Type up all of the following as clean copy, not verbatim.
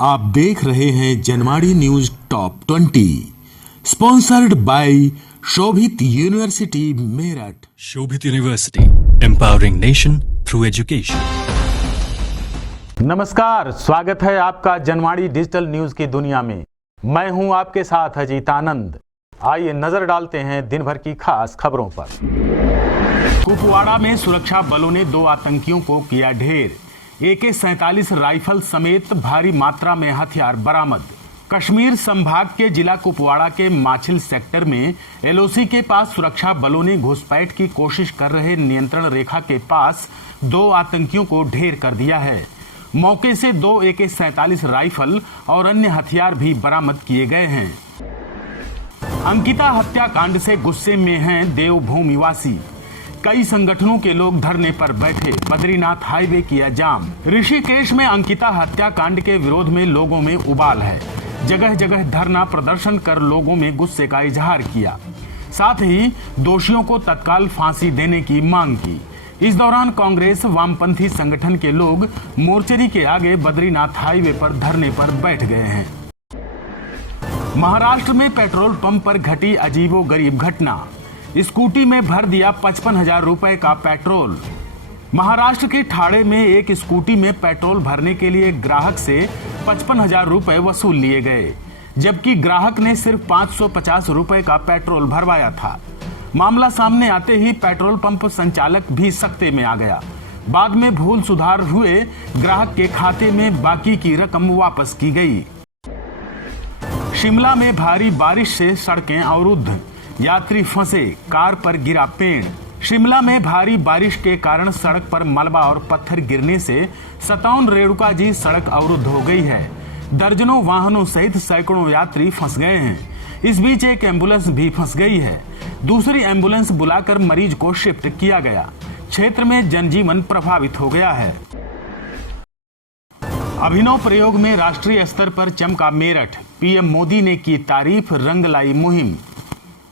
आप देख रहे हैं Janwadi news top 20 sponsored by Shobhit university Meerut. Shobhit university, empowering nation through education. नमस्कार, स्वागत है आपका जनवाड़ी डिजिटल न्यूज की दुनिया में। मैं हूं आपके साथ अजीत आनंद। आइए नजर डालते हैं दिन भर की खास खबरों पर। कुपवाड़ा में सुरक्षा बलों ने 2 आतंकियों को किया ढेर। AK-47 राइफल समेत भारी मात्रा में हथियार बरामद। कश्मीर संभाग के जिला कुपवाड़ा के माछिल सेक्टर में LOC के पास सुरक्षा बलों ने घुसपैठ की कोशिश कर रहे नियंत्रण रेखा के पास 2 आतंकियों को ढेर कर दिया है। मौके से 2 AK-47 राइफल और अन्य हथियार भी बरामद किए गए हैं। अंकिता हत्याकांड से गुस्से में हैं देवभूमि वासी। कई संगठनों के लोग धरने पर बैठे। बद्रीनाथ हाईवे किया जाम। ऋषिकेश में अंकिता हत्याकांड के विरोध में लोगों में उबाल है। जगह जगह धरना प्रदर्शन कर लोगों में गुस्से का इजहार किया। साथ ही दोषियों को तत्काल फांसी देने की मांग की। इस दौरान कांग्रेस वामपंथी संगठन के लोग मोर्चरी के आगे बद्रीनाथ हाईवे पर धरने पर बैठ गए हैं। महाराष्ट्र में पेट्रोल पंप पर घटी अजीबोगरीब घटना। स्कूटी में भर दिया 55,000 रुपए का पेट्रोल। महाराष्ट्र के ठाणे में एक स्कूटी में पेट्रोल भरने के लिए ग्राहक से 55,000 रुपए वसूल लिए गए, जबकि ग्राहक ने सिर्फ 550 रुपए का पेट्रोल भरवाया था। मामला सामने आते ही पेट्रोल पंप संचालक भी सख्ते में आ गया। बाद में भूल सुधार हुए ग्राहक के खाते में बाकी की रकम वापस की गई। शिमला में भारी बारिश से सड़कें अवरुद्ध। यात्री फंसे, कार पर गिरा पेड़। शिमला में भारी बारिश के कारण सड़क पर मलबा और पत्थर गिरने से सताउन रेणुका जी सड़क अवरुद्ध हो गई है। दर्जनों वाहनों सहित सैकड़ों यात्री फंस गए हैं। इस बीच एक एम्बुलेंस भी फंस गई है। दूसरी एम्बुलेंस बुलाकर मरीज को शिफ्ट किया गया। क्षेत्र में जनजीवन प्रभावित हो गया है। अभिनव प्रयोग में राष्ट्रीय स्तर पर चमका मेरठ। PM मोदी ने की तारीफ, रंग लाई मुहिम।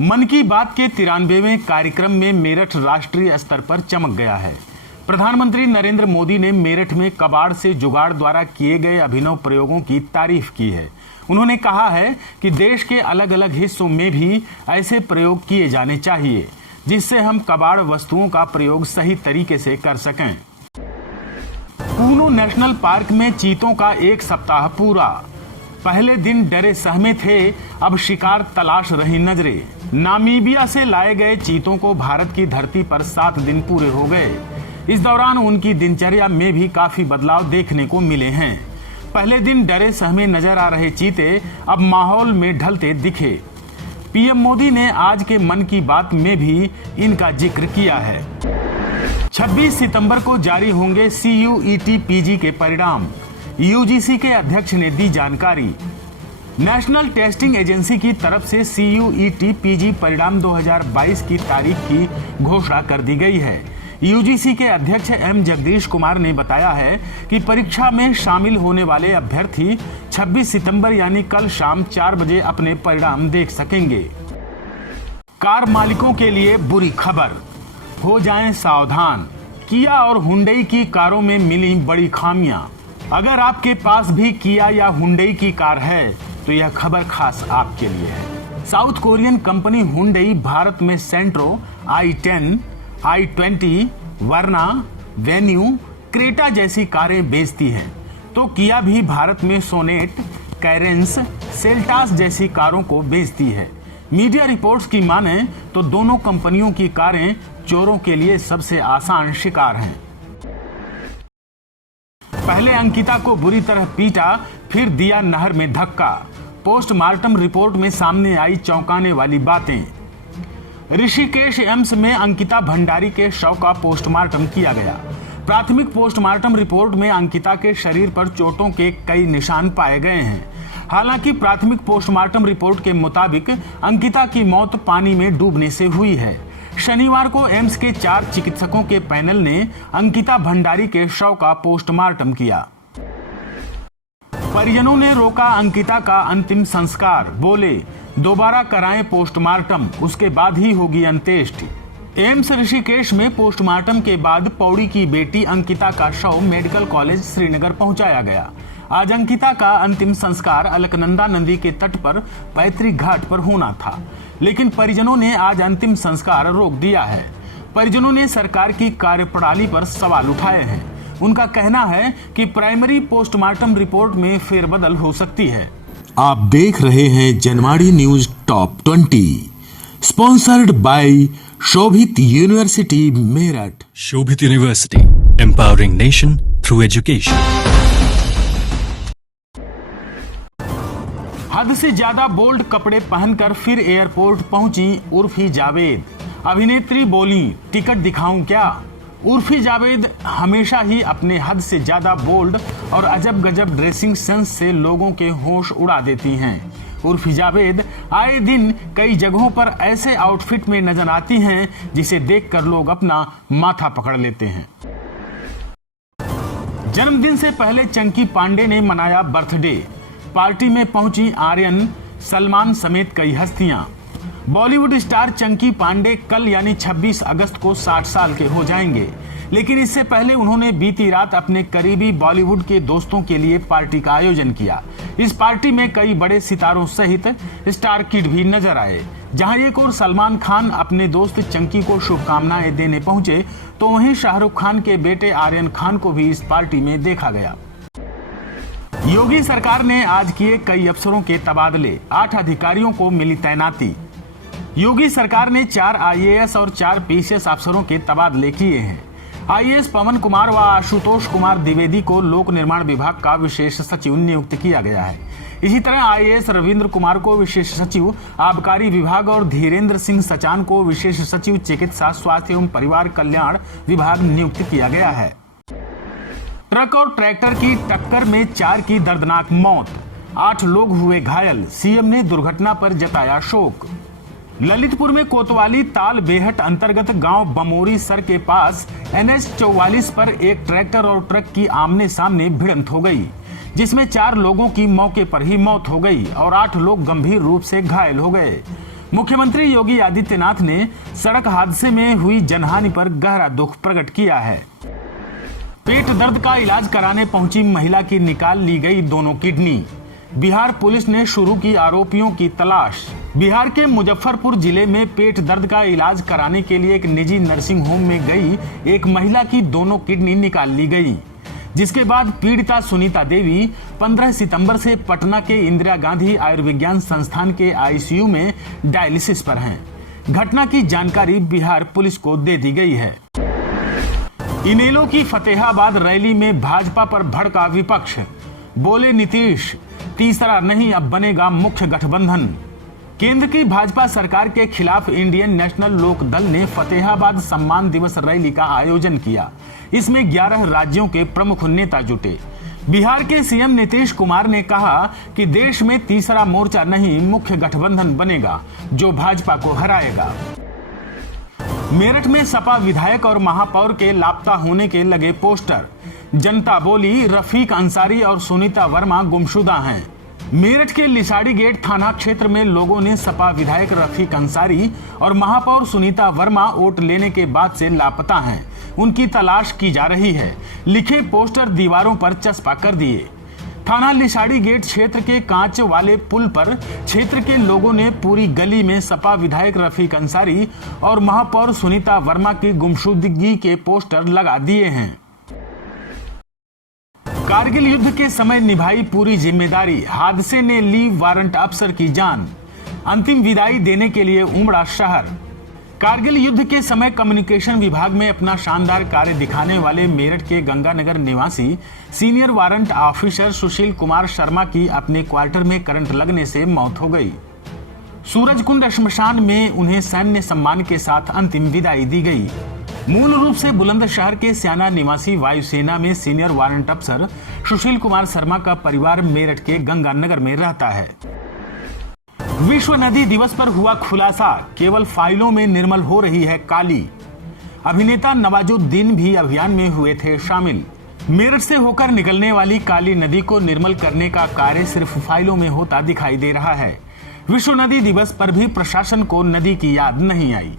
मन की बात के 93वें कार्यक्रम में मेरठ राष्ट्रीय स्तर पर चमक गया है। प्रधानमंत्री नरेंद्र मोदी ने मेरठ में कबाड़ से जुगाड़ द्वारा किए गए अभिनव प्रयोगों की तारीफ की है। उन्होंने कहा है कि देश के अलग अलग हिस्सों में भी ऐसे प्रयोग किए जाने चाहिए, जिससे हम कबाड़ वस्तुओं का प्रयोग सही तरीके से कर सकें। कूनो नेशनल पार्क में चीतों का 1 सप्ताह पूरा। पहले दिन डरे सहमे थे, अब शिकार तलाश रही नजरें। नामीबिया से लाए गए चीतों को भारत की धरती पर 7 दिन पूरे हो गए। इस दौरान उनकी दिनचर्या में भी काफी बदलाव देखने को मिले हैं। पहले दिन डरे सहमे नजर आ रहे चीते अब माहौल में ढलते दिखे। PM मोदी ने आज के मन की बात में भी इनका जिक्र किया है। 26 सितंबर को जारी होंगे CUET PG के परिणाम। UGC के अध्यक्ष ने दी जानकारी। नेशनल टेस्टिंग एजेंसी की तरफ से CUET PG परिणाम 2022 की तारीख की घोषणा कर दी गई है। UGC के अध्यक्ष M जगदीश कुमार ने बताया है कि परीक्षा में शामिल होने वाले अभ्यर्थी 26 सितंबर यानी कल शाम 4 बजे अपने परिणाम देख सकेंगे। कार मालिकों के लिए बुरी खबर, हो जाएं सावधान। किया और हुंडई की कारों में मिली बड़ी खामियां। अगर आपके पास भी किया या हुंडई की कार है तो यह खबर खास आपके लिए है। South Korean company Hyundai Bharat में सेंट्रो, i10, i20, वर्ना, वेन्यू, क्रेटा जैसी कारें बेचती है, तो किया भी भारत में सोनेट, कैरेंस, सेल्टास जैसी कारों को बेचती है। मीडिया रिपोर्ट्स की माने तो दोनों कंपनियों की कारें चोरों के लिए सबसे आसान शिकार हैं। पहले अंकिता को बुरी तरह पीटा, फिर दिया नहर में धक्का। पोस्टमार्टम रिपोर्ट में सामने आई चौंकाने वाली बातें। ऋषिकेश एम्स में अंकिता भंडारी के शव का पोस्टमार्टम किया गया। प्राथमिक पोस्टमार्टम रिपोर्ट में अंकिता के शरीर पर चोटों के कई निशान पाए गए हैं। हालांकि प्राथमिक पोस्टमार्टम रिपोर्ट के मुताबिक अंकिता की मौत पानी में डूबने से हुई है। शनिवार को एम्स के 4 चिकित्सकों के पैनल ने अंकिता भंडारी के शव का पोस्टमार्टम किया। परिजनों ने रोका अंकिता का अंतिम संस्कार, बोले दोबारा कराएं पोस्टमार्टम, उसके बाद ही होगी अंत्येष्टि। एम्स ऋषिकेश में पोस्टमार्टम के बाद पौड़ी की बेटी अंकिता का शव मेडिकल कॉलेज श्रीनगर पहुंचाया गया। आज अंकिता का अंतिम संस्कार अलकनंदा नदी के तट पर पैतृक घाट पर होना था, लेकिन परिजनों ने आज अंतिम संस्कार रोक दिया है। परिजनों ने सरकार की कार्यप्रणाली पर सवाल उठाए हैं। उनका कहना है कि प्राइमरी पोस्टमार्टम रिपोर्ट में फेरबदल हो सकती है। आप देख रहे हैं Janwadi news top 20, sponsored by Shobhit university Meerut. Shobhit University, empowering nation through education. हद से ज्यादा बोल्ड कपड़े पहनकर फिर एयरपोर्ट पहुंची उर्फी जावेद। अभिनेत्री बोली, टिकट दिखाऊं क्या? उर्फी जावेद हमेशा ही अपने हद से ज्यादा बोल्ड और अजब गजब ड्रेसिंग सेंस से लोगों के होश उड़ा देती हैं। उर्फी जावेद आए दिन कई जगहों पर ऐसे आउटफिट में नजर आती हैं जिसे देखकर लोग अपना माथा पकड़ लेते हैं। जन्मदिन से पहले चंकी पांडे ने मनाया बर्थडे। पार्टी में पहुंची आर्यन, सलमान समेत कई हस्तियां। बॉलीवुड स्टार चंकी पांडे कल यानी 26 अगस्त को 60 साल के हो जाएंगे, लेकिन इससे पहले उन्होंने बीती रात अपने करीबी बॉलीवुड के दोस्तों के लिए पार्टी का आयोजन किया। इस पार्टी में कई बड़े सितारों सहित स्टार किड भी नजर आए। जहां एक और सलमान खान अपने दोस्त चंकी को शुभकामनाएं देने पहुंचे, तो वहीं शाहरुख खान के बेटे आर्यन खान को भी इस पार्टी में देखा गया। योगी सरकार ने आज किए कई अफसरों के तबादले, 8 अधिकारियों को मिली तैनाती। योगी सरकार ने 4 आईएएस और 4 पीसीएस अफसरों के तबादले किए हैं। आईएएस पवन कुमार व आशुतोष कुमार द्विवेदी को लोक निर्माण विभाग का विशेष सचिव नियुक्त किया गया है। इसी तरह आईएएस रविंद्र कुमार को विशेष सचिव आबकारी विभाग और धीरेन्द्र सिंह सचान को विशेष सचिव चिकित्सा, स्वास्थ्य एवं परिवार कल्याण विभाग नियुक्त किया गया है। ट्रक और ट्रैक्टर की टक्कर में 4 की दर्दनाक मौत, 8 लोग हुए घायल। सीएम ने दुर्घटना पर जताया शोक। ललितपुर में कोतवाली ताल बेहट अंतर्गत गांव बमोरी सर के पास NH 44 पर एक ट्रैक्टर और ट्रक की आमने सामने भिड़ंत हो गई, जिसमें 4 लोगों की मौके पर ही मौत हो गई और 8 लोग गंभीर रूप से घायल हो गए। मुख्यमंत्री योगी आदित्यनाथ ने सड़क हादसे में हुई जनहानि पर गहरा दुख प्रकट किया है। पेट दर्द का इलाज कराने पहुंची महिला की निकाल ली गई दोनों किडनी। बिहार पुलिस ने शुरू की आरोपियों की तलाश। बिहार के मुजफ्फरपुर जिले में पेट दर्द का इलाज कराने के लिए एक निजी नर्सिंग होम में गई एक महिला की दोनों किडनी निकाल ली गई, जिसके बाद पीड़िता सुनीता देवी 15 सितंबर से पटना के इंदिरा गांधी आयुर्विज्ञान संस्थान के आईसीयू में डायलिसिस पर हैं। घटना की जानकारी बिहार पुलिस को दे दी गई है। इनेलो की फतेहाबाद रैली में भाजपा पर भड़का विपक्ष। बोले नीतीश, तीसरा नहीं अब बनेगा मुख्य गठबंधन। केंद्र की भाजपा सरकार के खिलाफ इंडियन नेशनल लोक दल ने फतेहाबाद सम्मान दिवस रैली का आयोजन किया। इसमें 11 राज्यों के प्रमुख नेता जुटे। बिहार के सीएम नीतीश कुमार ने कहा कि देश में तीसरा मोर्चा नहीं मुख्य गठबंधन बनेगा जो भाजपा को हराएगा। मेरठ में सपा विधायक और महापौर के लापता होने के लगे पोस्टर। जनता बोली, रफीक अंसारी और सुनीता वर्मा गुमशुदा हैं। मेरठ के लिसाड़ी गेट थाना क्षेत्र में लोगों ने सपा विधायक रफीक अंसारी और महापौर सुनीता वर्मा वोट लेने के बाद से लापता हैं, उनकी तलाश की जा रही है, लिखे पोस्टर दीवारों पर चस्पा कर दिए। थाना लिसाड़ी गेट क्षेत्र के कांच वाले पुल पर क्षेत्र के लोगों ने पूरी गली में सपा विधायक रफीक अंसारी और महापौर सुनीता वर्मा की गुमशुदगी के पोस्टर लगा दिए हैं। कारगिल युद्ध के समय निभाई पूरी जिम्मेदारी, हादसे ने ली वारंट अफसर की जान। अंतिम विदाई देने के लिए उमड़ा शहर। कारगिल युद्ध के समय कम्युनिकेशन विभाग में अपना शानदार कार्य दिखाने वाले मेरठ के गंगानगर निवासी senior warrant officer Sushil Kumar Sharma की अपने क्वार्टर में करंट लगने से मौत हो गई। सूरजकुंड श्मशान में उन्हें सैन्य सम्मान के साथ अंतिम विदाई दी गई। मूल रूप से बुलंदशहर के स्याना निवासी वायुसेना में सीनियर वारंट अफसर सुशील कुमार शर्मा का परिवार मेरठ के गंगानगर में रहता है। विश्व नदी दिवस पर हुआ खुलासा, केवल फाइलों में निर्मल हो रही है काली। अभिनेता नवाजुद्दीन भी अभियान में हुए थे शामिल। मेरठ से होकर निकलने वाली काली नदी को निर्मल करने का कार्य सिर्फ फाइलों में होता दिखाई दे रहा है। विश्व नदी दिवस पर भी प्रशासन को नदी की याद नहीं आई।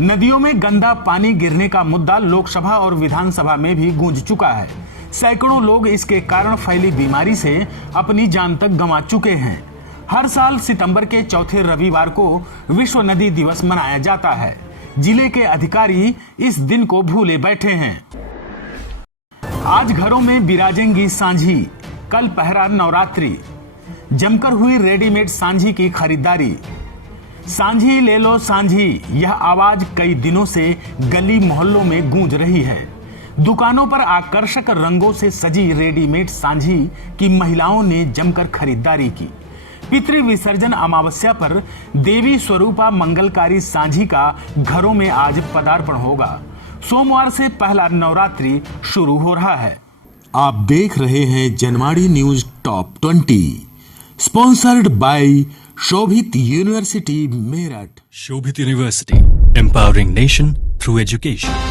नदियों में गंदा पानी गिरने का मुद्दा लोकसभा और विधानसभा में भी गूंज चुका है। सैकड़ों लोग इसके कारण फैली बीमारी से अपनी जान तक गंवा चुके हैं। हर साल सितंबर के चौथे रविवार को विश्व नदी दिवस मनाया जाता है। जिले के अधिकारी इस दिन को भूले बैठे हैं। आज घरों में बिराजेंगी सांझी, कल पहरा नवरात्रि। जमकर हुई रेडीमेड सांझी की खरीदारी। सांझी ले लो सांझी, यह आवाज कई दिनों से गली मोहल्लों में गूंज रही है। दुकानों पर आकर्षक रंगों से सजी रेडीमेड सांझी की महिलाओं ने जमकर खरीदारी की। पितृ विसर्जन अमावस्या पर देवी स्वरूपा मंगलकारी सांझी का घरों में आज पदार्पण होगा। सोमवार से पहला नवरात्रि शुरू हो रहा है। आप देख रहे हैं Janwadi news top 20, sponsored by Shobhit university Meerut. Shobhit University, empowering nation through education.